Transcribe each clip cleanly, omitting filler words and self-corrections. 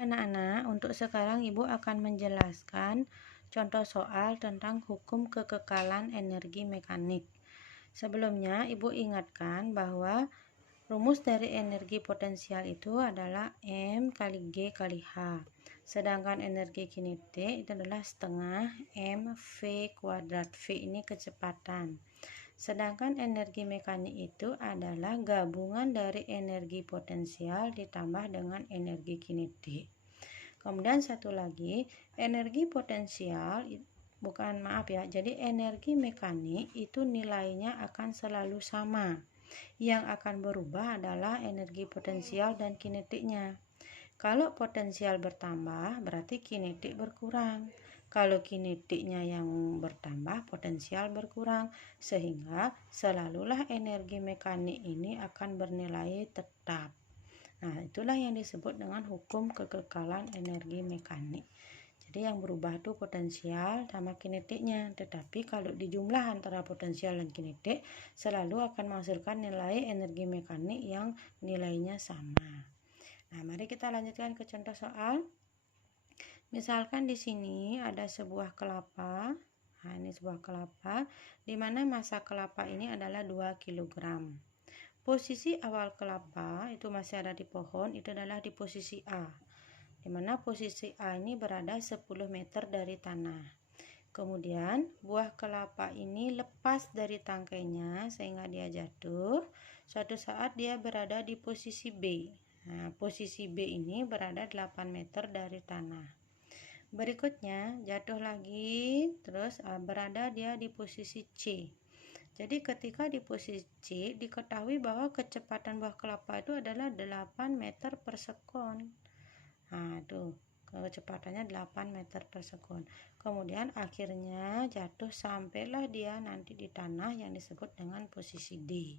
Anak-anak, untuk sekarang Ibu akan menjelaskan contoh soal tentang hukum kekekalan energi mekanik. Sebelumnya, Ibu ingatkan bahwa rumus dari energi potensial itu adalah M kali G kali H. Sedangkan energi kinetik itu adalah setengah mv kuadrat. V ini kecepatan. Sedangkan energi mekanik itu adalah gabungan dari energi potensial ditambah dengan energi kinetik. Kemudian satu lagi, energi potensial jadi energi mekanik itu nilainya akan selalu sama. Yang akan berubah adalah energi potensial dan kinetiknya. Kalau potensial bertambah, berarti kinetik berkurang. Kalau kinetiknya yang bertambah, potensial berkurang. Sehingga selalulah energi mekanik ini akan bernilai tetap. Nah, itulah yang disebut dengan hukum kekekalan energi mekanik. Jadi yang berubah itu potensial sama kinetiknya. Tetapi kalau dijumlah antara potensial dan kinetik, selalu akan menghasilkan nilai energi mekanik yang nilainya sama. Nah, mari kita lanjutkan ke contoh soal. Misalkan di sini ada sebuah kelapa. Nah, ini sebuah kelapa, di mana massa kelapa ini adalah 2 kg. Posisi awal kelapa itu masih ada di pohon, itu adalah di posisi A. Di mana posisi A ini berada 10 meter dari tanah. Kemudian buah kelapa ini lepas dari tangkainya sehingga dia jatuh. Suatu saat dia berada di posisi B. Nah, posisi B ini berada 8 meter dari tanah. Berikutnya jatuh lagi, terus berada dia di posisi C. Jadi ketika di posisi C diketahui bahwa kecepatan buah kelapa itu adalah 8 meter per sekon. Nah, tuh kecepatannya 8 meter per sekon. Kemudian akhirnya jatuh sampailah dia nanti di tanah yang disebut dengan posisi D.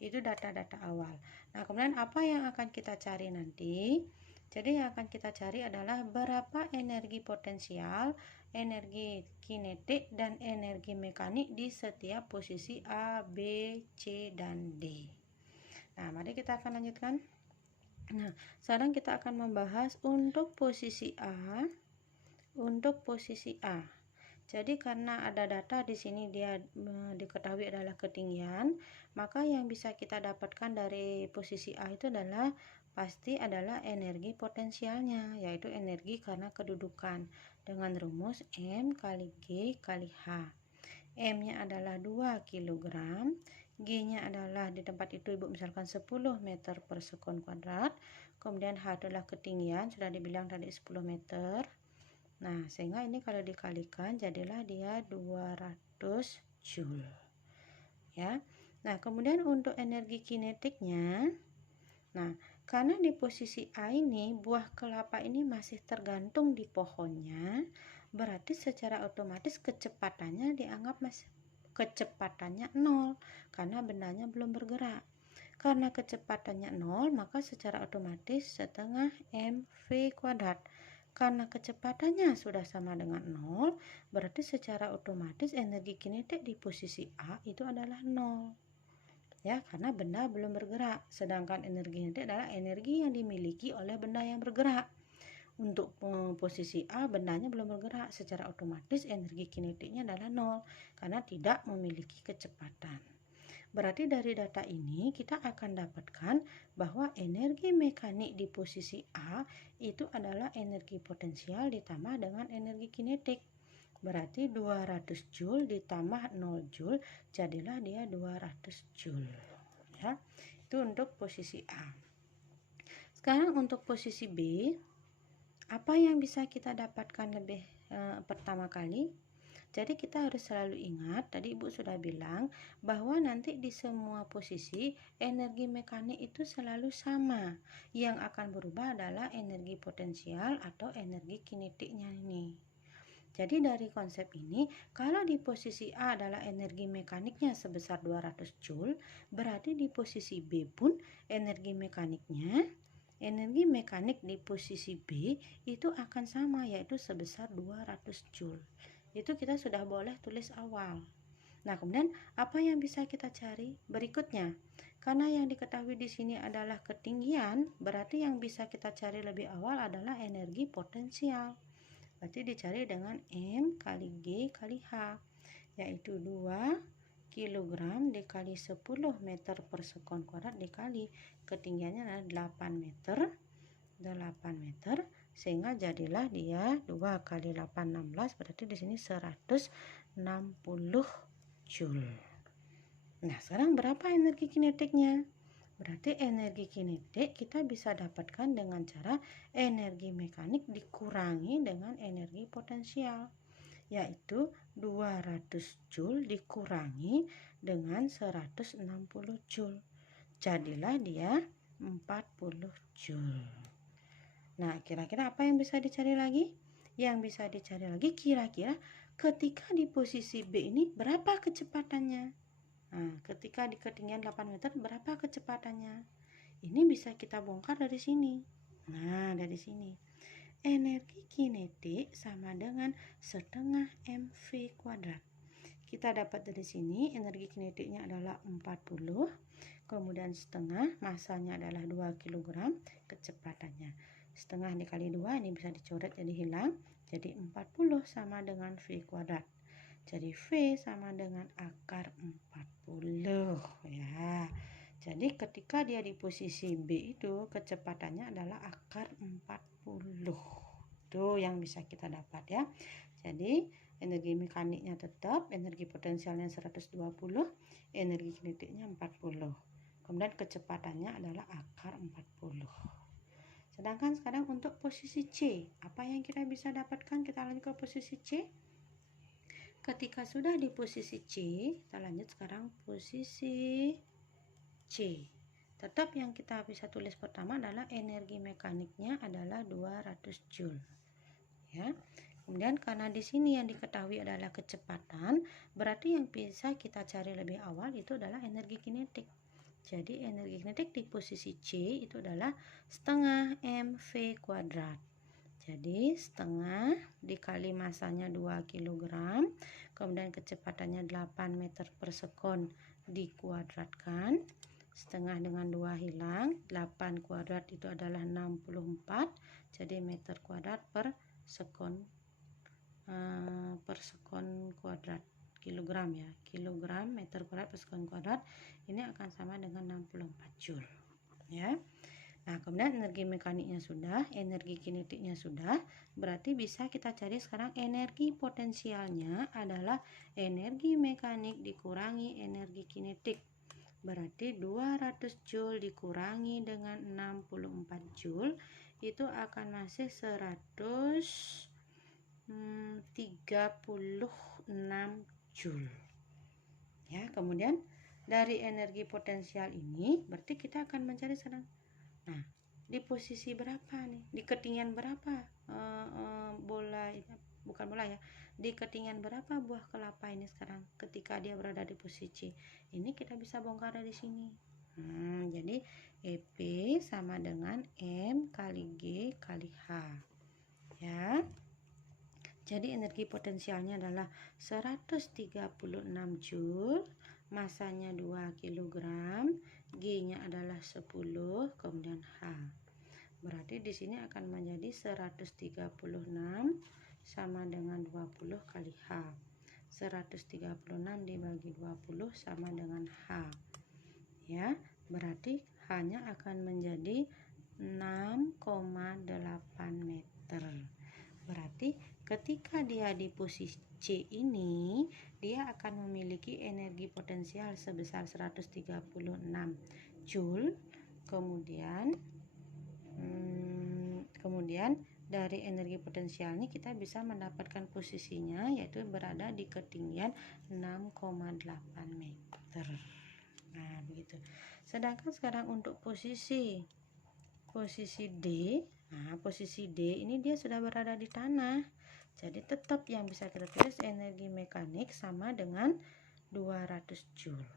Itu data-data awal. Nah, kemudian apa yang akan kita cari nanti? Jadi yang akan kita cari adalah berapa energi potensial, energi kinetik, dan energi mekanik di setiap posisi A, B, C, dan D. Nah, mari kita akan lanjutkan. Nah, sekarang kita akan membahas untuk posisi A. Untuk posisi A. Jadi karena ada data di sini dia diketahui adalah ketinggian, maka yang bisa kita dapatkan dari posisi A itu adalah pasti adalah energi potensialnya, yaitu energi karena kedudukan dengan rumus M kali G kali H. M-nya adalah 2 kg, G-nya adalah di tempat itu Ibu misalkan 10 meter per sekon kuadrat, kemudian H adalah ketinggian, sudah dibilang tadi 10 meter. Nah, sehingga ini kalau dikalikan jadilah dia 200 Joule. Ya. Nah, kemudian untuk energi kinetiknya, nah, karena di posisi A ini buah kelapa ini masih tergantung di pohonnya, berarti secara otomatis kecepatannya dianggap kecepatannya 0 karena bendanya belum bergerak. Karena kecepatannya 0, maka secara otomatis setengah mv kuadrat. Karena kecepatannya sudah sama dengan 0, berarti secara otomatis energi kinetik di posisi A itu adalah 0. Ya, karena benda belum bergerak. Sedangkan energi kinetik adalah energi yang dimiliki oleh benda yang bergerak. Untuk posisi A, bendanya belum bergerak, secara otomatis energi kinetiknya adalah 0 karena tidak memiliki kecepatan. Berarti dari data ini kita akan dapatkan bahwa energi mekanik di posisi A itu adalah energi potensial ditambah dengan energi kinetik. Berarti 200 Joule ditambah 0 Joule, jadilah dia 200 Joule. Ya, itu untuk posisi A. Sekarang untuk posisi B, apa yang bisa kita dapatkan lebih pertama kali? Jadi kita harus selalu ingat, tadi Ibu sudah bilang bahwa nanti di semua posisi energi mekanik itu selalu sama. Yang akan berubah adalah energi potensial atau energi kinetiknya ini. Jadi dari konsep ini, kalau di posisi A adalah energi mekaniknya sebesar 200 Joule, berarti di posisi B pun energi mekanik di posisi B itu akan sama, yaitu sebesar 200 Joule. Itu kita sudah boleh tulis awal. Nah, kemudian apa yang bisa kita cari berikutnya? Karena yang diketahui di sini adalah ketinggian, berarti yang bisa kita cari lebih awal adalah energi potensial. Berarti dicari dengan M kali G kali H, yaitu 2 kilogram dikali 10 meter per sekon kuadrat dikali ketinggiannya adalah 8 meter, sehingga jadilah dia 2 kali 8 16, berarti di sini 160 Joule. Nah, sekarang berapa energi kinetiknya? Berarti energi kinetik kita bisa dapatkan dengan cara energi mekanik dikurangi dengan energi potensial, yaitu 200 Joule dikurangi dengan 160 Joule. Jadilah dia 40 Joule. Nah, kira-kira apa yang bisa dicari lagi? Yang bisa dicari lagi kira-kira ketika di posisi B ini berapa kecepatannya? Nah, ketika di ketinggian 8 meter berapa kecepatannya? Ini bisa kita bongkar dari sini. Nah, dari sini. Energi kinetik sama dengan setengah mv kuadrat. Kita dapat dari sini energi kinetiknya adalah 40, kemudian setengah masanya adalah 2 kg, kecepatannya. Setengah dikali 2 ini bisa dicoret jadi hilang. Jadi 40 sama dengan V kuadrat. Jadi V sama dengan akar 40 ya. Jadi ketika dia di posisi B itu kecepatannya adalah akar 40. Itu yang bisa kita dapat ya. Jadi energi mekaniknya tetap, energi potensialnya 120, energi kinetiknya 40. Kemudian kecepatannya adalah akar 40. Sedangkan sekarang untuk posisi C, apa yang kita bisa dapatkan? Kita lanjut ke posisi C. Ketika sudah di posisi C, kita lanjut sekarang posisi C. Tetap yang kita bisa tulis pertama adalah energi mekaniknya adalah 200 Joule. Ya. Kemudian karena di sini yang diketahui adalah kecepatan, berarti yang bisa kita cari lebih awal itu adalah energi kinetik. Jadi energi kinetik di posisi C itu adalah setengah mv kuadrat. Jadi setengah dikali masanya 2 kg, kemudian kecepatannya 8 meter per sekon dikuadratkan. Setengah dengan 2 hilang, 8 kuadrat itu adalah 64, jadi meter kuadrat per sekon kuadrat. Kilogram ya, kilogram meter kuadrat per sekon kuadrat ini akan sama dengan 64 Joule ya. Nah, kemudian energi mekaniknya sudah, energi kinetiknya sudah, berarti bisa kita cari sekarang energi potensialnya adalah energi mekanik dikurangi energi kinetik. Berarti 200 Joule dikurangi dengan 64 Joule itu akan masih 136 Joule. Ya, kemudian dari energi potensial ini berarti kita akan mencari sekarang. Nah, di posisi berapa nih? Di ketinggian berapa di ketinggian berapa buah kelapa ini sekarang ketika dia berada di posisi C? Ini kita bisa bongkar dari sini. Jadi EP sama dengan M kali G kali H. Ya. Jadi energi potensialnya adalah 136 Joule, masanya 2 kg, G-nya adalah 10, kemudian H. Berarti di sini akan menjadi 136 sama dengan 20 kali H. 136 dibagi 20 sama dengan H. Ya, berarti H-nya akan menjadi 6,8 meter. Berarti ketika dia di posisi C ini, dia akan memiliki energi potensial sebesar 136 Joule. Kemudian dari energi potensial ini kita bisa mendapatkan posisinya, yaitu berada di ketinggian 6,8 meter. Nah, begitu. Sedangkan sekarang untuk posisi D, nah posisi D ini dia sudah berada di tanah. Jadi tetap yang bisa kita tulis energi mekanik sama dengan 200 Joule.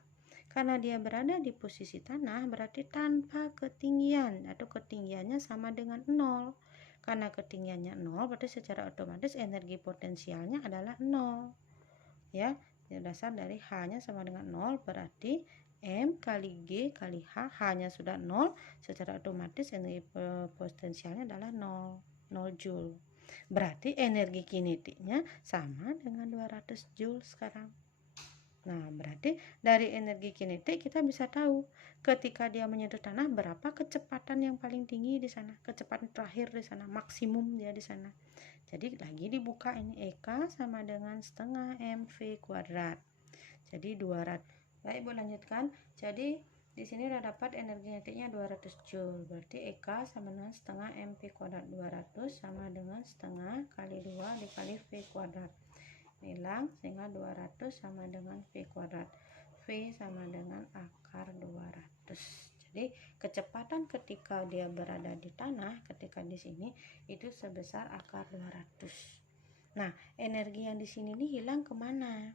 Karena dia berada di posisi tanah, berarti tanpa ketinggian atau ketinggiannya sama dengan 0. Karena ketinggiannya 0, berarti secara otomatis energi potensialnya adalah 0. Ya. dasar dari H-nya sama dengan 0, berarti M kali G kali H, H-nya sudah 0, secara otomatis energi potensialnya adalah 0 Joule. Berarti energi kinetiknya sama dengan 200 Joule sekarang. Nah, berarti dari energi kinetik kita bisa tahu ketika dia menyentuh tanah berapa kecepatan yang paling tinggi di sana, kecepatan terakhir di sana, maksimum dia di sana. Jadi lagi dibuka ini EK sama dengan setengah mv kuadrat. Jadi 200. Baik, Ibu lanjutkan. Jadi di sini udah dapat energi kinetiknya 200 Joule. Berarti EK sama dengan setengah mv kuadrat. 200 sama dengan setengah kali 2 dikali V kuadrat. Hilang, sehingga 200 sama dengan V kuadrat. V sama dengan akar 200. Jadi kecepatan ketika dia berada di tanah, ketika di sini itu sebesar akar 200. Nah, energi yang di sini ini hilang kemana?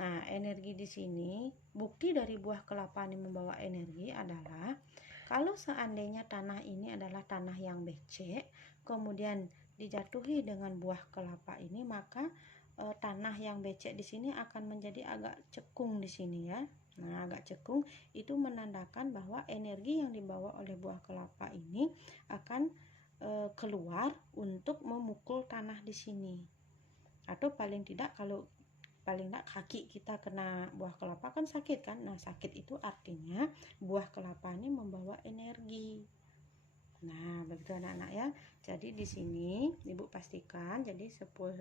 Nah, energi di sini, bukti dari buah kelapa ini membawa energi adalah kalau seandainya tanah ini adalah tanah yang becek, kemudian dijatuhi dengan buah kelapa ini, maka tanah yang becek di sini akan menjadi agak cekung di sini ya. Nah, agak cekung itu menandakan bahwa energi yang dibawa oleh buah kelapa ini akan keluar untuk memukul tanah di sini. Atau paling tidak kaki kita kena buah kelapa kan sakit kan. Nah, sakit itu artinya buah kelapa ini membawa energi. Nah, begitu anak-anak ya. Jadi di sini Ibu pastikan jadi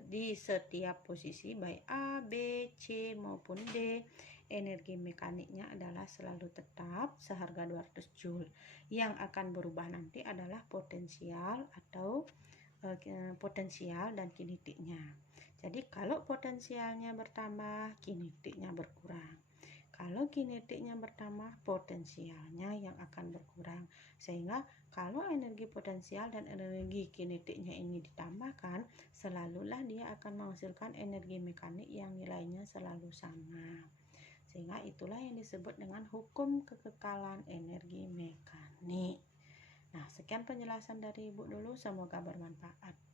di setiap posisi baik A, B, C maupun D, energi mekaniknya adalah selalu tetap seharga 200 Joule. Yang akan berubah nanti adalah potensial atau potensial dan kinetiknya. Jadi kalau potensialnya bertambah, kinetiknya berkurang. Kalau kinetiknya bertambah, potensialnya yang akan berkurang. Sehingga kalau energi potensial dan energi kinetiknya ini ditambahkan, selalulah dia akan menghasilkan energi mekanik yang nilainya selalu sama. Sehingga itulah yang disebut dengan hukum kekekalan energi mekanik. Nah, sekian penjelasan dari Ibu dulu, semoga bermanfaat.